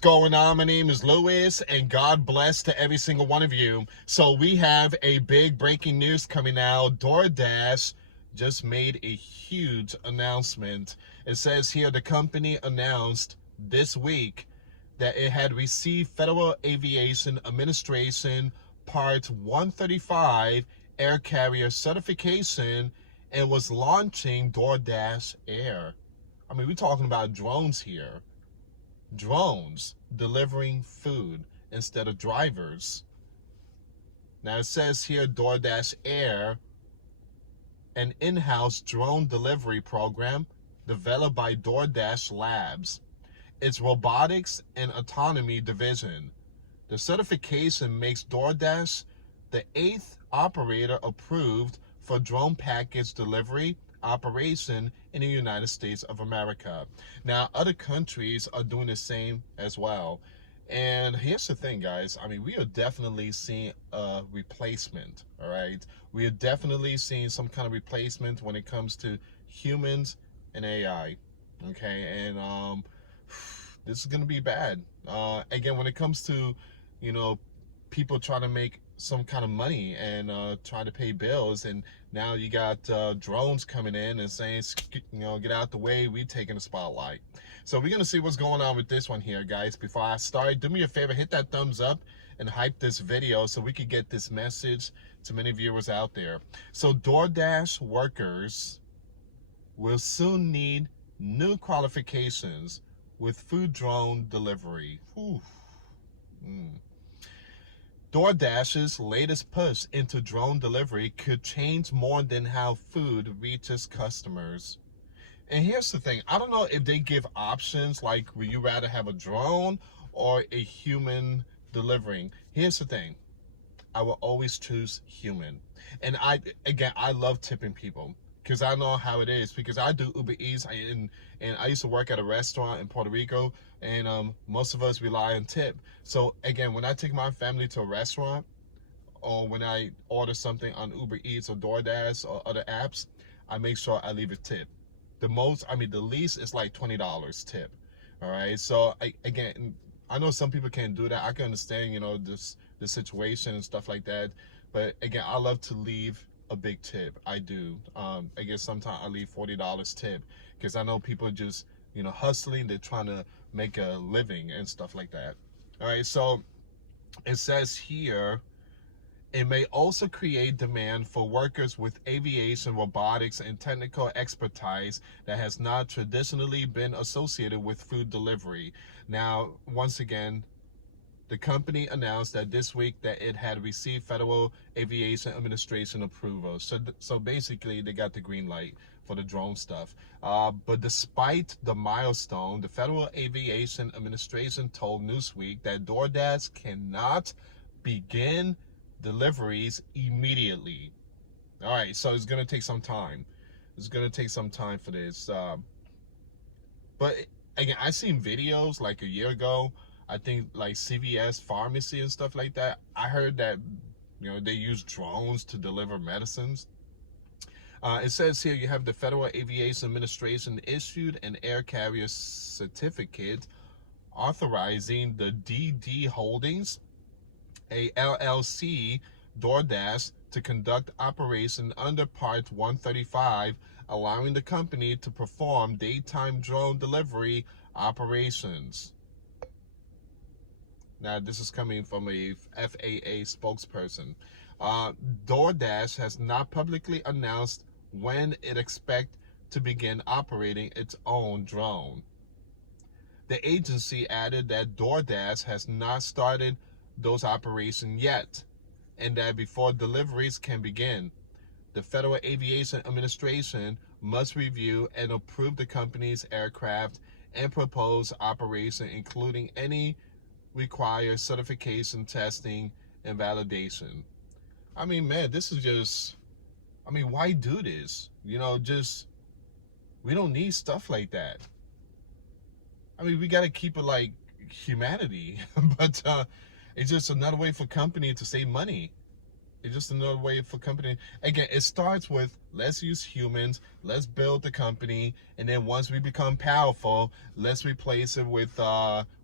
Going on? My name is Louis, and God bless to every single one of you. So we have a big breaking news coming out. DoorDash just made a huge announcement. It says here the company announced this week that it had received Federal Aviation Administration Part 135 air carrier certification and was launching DoorDash Air. I mean, we're talking about drones here. Drones delivering food instead of drivers. Now it says here DoorDash Air, an in-house drone delivery program developed by DoorDash Labs, its robotics and autonomy division. The certification makes DoorDash the 8th operator approved for drone package delivery operation in the United States of America. Now, other countries are doing the same as well. And here's the thing, guys. I mean, we are definitely seeing a replacement, all right? We are definitely seeing some kind of replacement when it comes to humans and AI, okay? And this is going to be bad. Again, when it comes to, people trying to make some kind of money and trying to pay bills, and now you got drones coming in and saying, get out the way, we taking the spotlight. So we're gonna see what's going on with this one here, guys. Before I start, do me a favor, hit that thumbs up and hype this video so we could get this message to many viewers out there. So DoorDash workers will soon need new qualifications with food drone delivery. Whew. DoorDash's latest push into drone delivery could change more than how food reaches customers. And here's the thing, I don't know if they give options like, would you rather have a drone or a human delivering? Here's the thing, I will always choose human. And I love tipping people, because I know how it is, because I do Uber Eats, and I used to work at a restaurant in Puerto Rico, and most of us rely on tip. So again, when I take my family to a restaurant, or when I order something on Uber Eats or DoorDash or other apps, I make sure I leave a tip. The least is like $20 tip. All right. So I know some people can't do that. I can understand, the situation and stuff like that. But again, I love to leave a big tip. I do. I guess sometimes I leave $40 tip, because I know people are just, hustling. They're trying to make a living and stuff like that. All right. So it says here, it may also create demand for workers with aviation, robotics, and technical expertise that has not traditionally been associated with food delivery. Now, once again, the company announced that this week that it had received Federal Aviation Administration approval. So basically, they got the green light for the drone stuff. But despite the milestone, the Federal Aviation Administration told Newsweek that DoorDash cannot begin deliveries immediately. All right, so it's going to take some time. It's going to take some time for this. But again, I seen videos like a year ago, I think like CVS pharmacy and stuff like that. I heard that, they use drones to deliver medicines. It says here you have the Federal Aviation Administration issued an air carrier certificate authorizing the DD Holdings, a LLC, DoorDash, to conduct operation under Part 135, allowing the company to perform daytime drone delivery operations. Now, this is coming from a FAA spokesperson. DoorDash has not publicly announced when it expects to begin operating its own drone. The agency added that DoorDash has not started those operations yet, and that before deliveries can begin, the Federal Aviation Administration must review and approve the company's aircraft and propose operation, including any required certification, testing, and validation. I mean, man, this is just, why do this? We don't need stuff like that. We got to keep it like humanity, but it's just another way for company to save money. It's just another way for company. Again, it starts with, let's use humans, let's build the company, and then once we become powerful, let's replace it with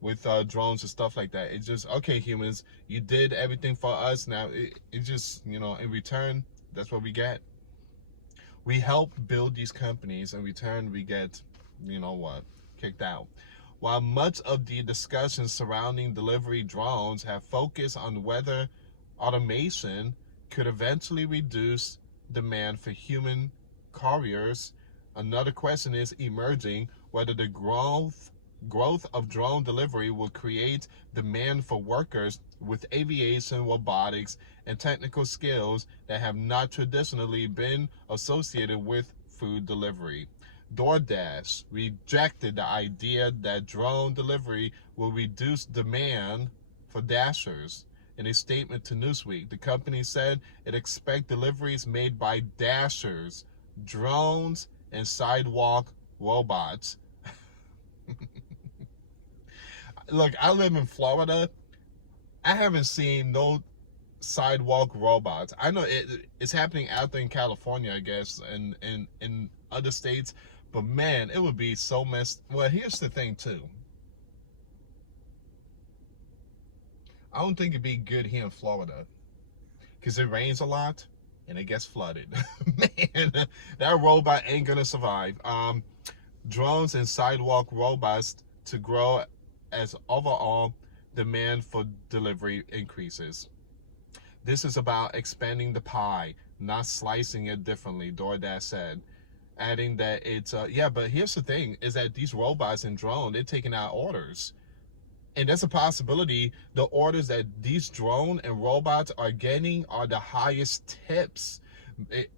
with drones and stuff like that. It's just, okay, humans, you did everything for us. Now it just, in return, that's what we get. We help build these companies. In return, we get, what, kicked out. While much of the discussions surrounding delivery drones have focused on whether automation could eventually reduce demand for human couriers, another question is emerging: whether the growth of drone delivery will create demand for workers with aviation, robotics, and technical skills that have not traditionally been associated with food delivery. DoorDash rejected the idea that drone delivery will reduce demand for Dashers. In a statement to Newsweek, the company said it expects deliveries made by Dashers, drones, and sidewalk robots. Look, I live in Florida. I haven't seen no sidewalk robots. I know it's happening out there in California, I guess, and in other states. But man, it would be so messed. Well, here's the thing too. I don't think it'd be good here in Florida because it rains a lot and it gets flooded. Man, that robot ain't gonna survive. Drones and sidewalk robots to grow as overall demand for delivery increases. This is about expanding the pie, not slicing it differently, DoorDash said, adding that it's but here's the thing, is that these robots and drone, they're taking out orders. And there's a possibility the orders that these drone and robots are getting are the highest tips.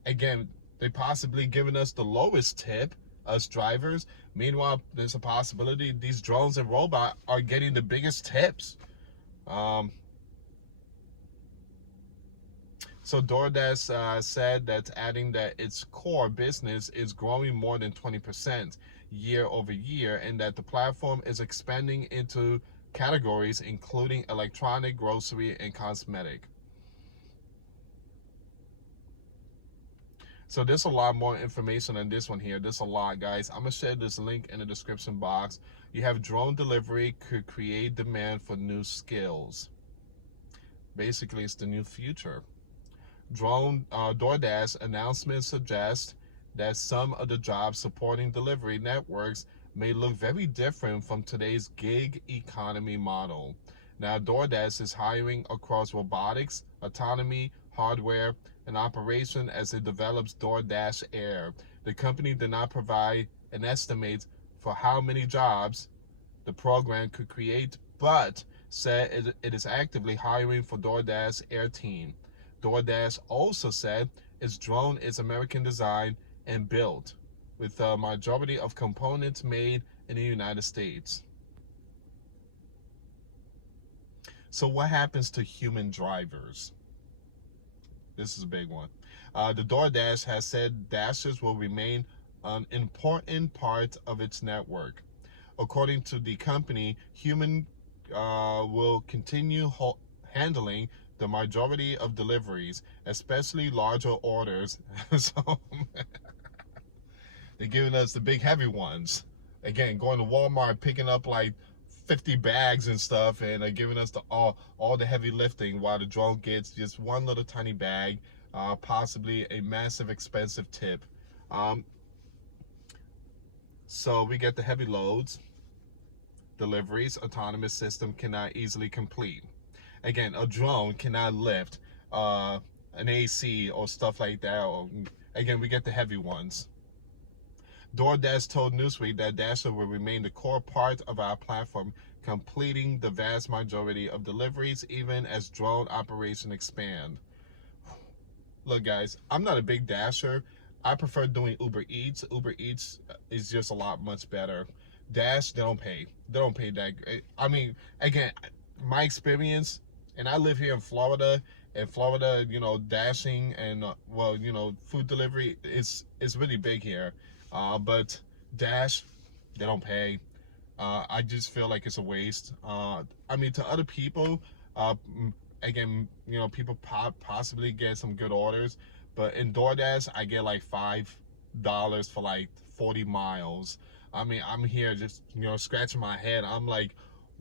Again, they possibly giving us the lowest tip, us drivers. Meanwhile, there's a possibility these drones and robots are getting the biggest tips. So DoorDash said that, adding that its core business is growing more than 20% year over year, and that the platform is expanding into categories including electronic, grocery, and cosmetic. So there's a lot more information on this one here. There's a lot, guys. I'm going to share this link in the description box. You have drone delivery could create demand for new skills. Basically, it's the new future. DoorDash announcement suggests that some of the jobs supporting delivery networks may look very different from today's gig economy model. Now, DoorDash is hiring across robotics, autonomy, hardware, and operation as it develops DoorDash Air. The company did not provide an estimate for how many jobs the program could create, but said it is actively hiring for DoorDash Air team. DoorDash also said its drone is American designed and built, with the majority of components made in the United States. So what happens to human drivers? This is a big one. The DoorDash has said Dashers will remain an important part of its network. According to the company, human will continue handling the majority of deliveries, especially larger orders. So they're giving us the big heavy ones. Again, going to Walmart, picking up like 50 bags and stuff, and they're giving us all the heavy lifting, while the drone gets just one little tiny bag, possibly a massive expensive tip. So we get the heavy loads, deliveries, autonomous system cannot easily complete. Again, a drone cannot lift an AC or stuff like that. Or, again, we get the heavy ones. DoorDash told Newsweek that Dasher will remain the core part of our platform, completing the vast majority of deliveries even as drone operation expand. Look, guys, I'm not a big Dasher. I prefer doing Uber Eats. Uber Eats is just a lot much better. Dash, they don't pay. They don't pay that great. I mean, again, my experience, and I live here in Florida. In Florida, dashing and food delivery is really big here. But Dash, they don't pay. I just feel like it's a waste. I mean, to other people, again, people possibly get some good orders, but in DoorDash, I get like $5 for like 40 miles. I mean, I'm here just scratching my head. I'm like,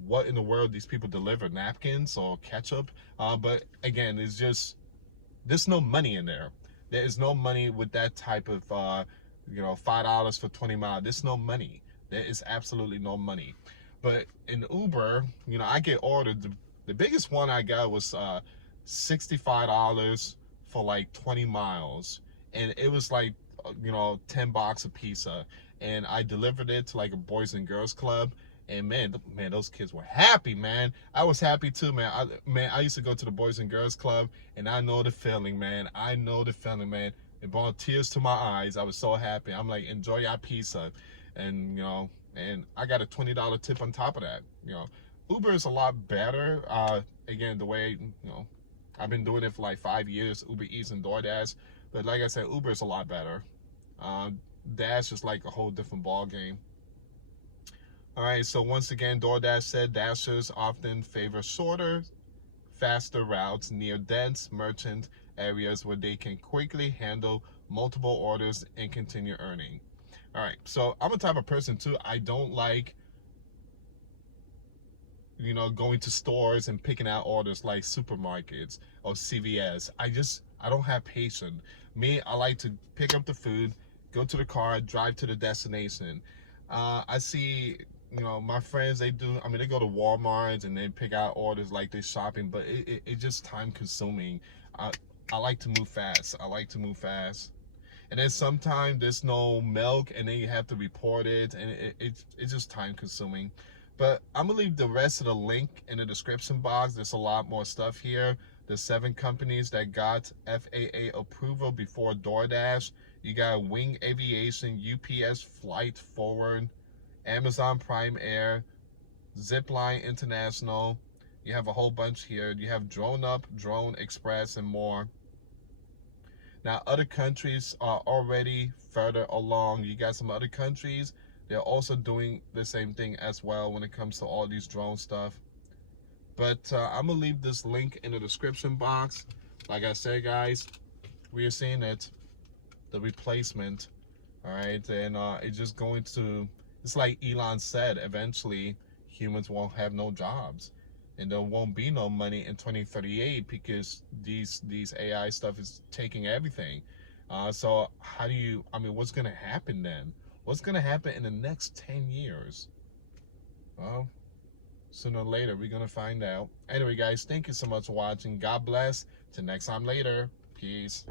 what in the world these people deliver, napkins or ketchup. But again, it's just, there's no money in there. There is no money with that type of $5 for 20 miles. There's no money. There is absolutely no money. But in Uber, I get ordered. The biggest one I got was $65 for like 20 miles, and it was like $10 a pizza, and I delivered it to like a Boys and Girls Club. And man, those kids were happy, man. I was happy too, man. I used to go to the Boys and Girls Club, and I know the feeling, man. I know the feeling, man. It brought tears to my eyes. I was so happy. I'm like, enjoy your pizza, and and I got a $20 tip on top of that. Uber is a lot better. Again, the way I've been doing it for like 5 years, Uber Eats and DoorDash. But like I said, Uber is a lot better. Dash is like a whole different ball game. All right, so once again, DoorDash said Dashers often favor shorter, faster routes near dense merchant areas where they can quickly handle multiple orders and continue earning. All right, so I'm a type of person too. I don't like going to stores and picking out orders like supermarkets or CVS. I don't have patience. Me, I like to pick up the food, go to the car, drive to the destination. I see, my friends, they go to Walmart and they pick out orders like they're shopping, but it's just time consuming. I like to move fast. And then sometimes there's no milk, and then you have to report it, and it's just time consuming. But I'm gonna leave the rest of the link in the description box. There's a lot more stuff here. There's 7 companies that got FAA approval before DoorDash. You got Wing Aviation, UPS Flight Forward, Amazon Prime Air, Zipline International. You have a whole bunch here. You have Drone Up, Drone Express, and more. Now, other countries are already further along. You got some other countries, they're also doing the same thing as well when it comes to all these drone stuff. But I'm going to leave this link in the description box. Like I said, guys, we are seeing it, the replacement. All right, and it's just going to, it's like Elon said, eventually humans won't have no jobs, and there won't be no money in 2038 because these AI stuff is taking everything. So how do you, what's going to happen then? What's going to happen in the next 10 years? Well, sooner or later, we're going to find out. Anyway, guys, thank you so much for watching. God bless. Till next time later. Peace.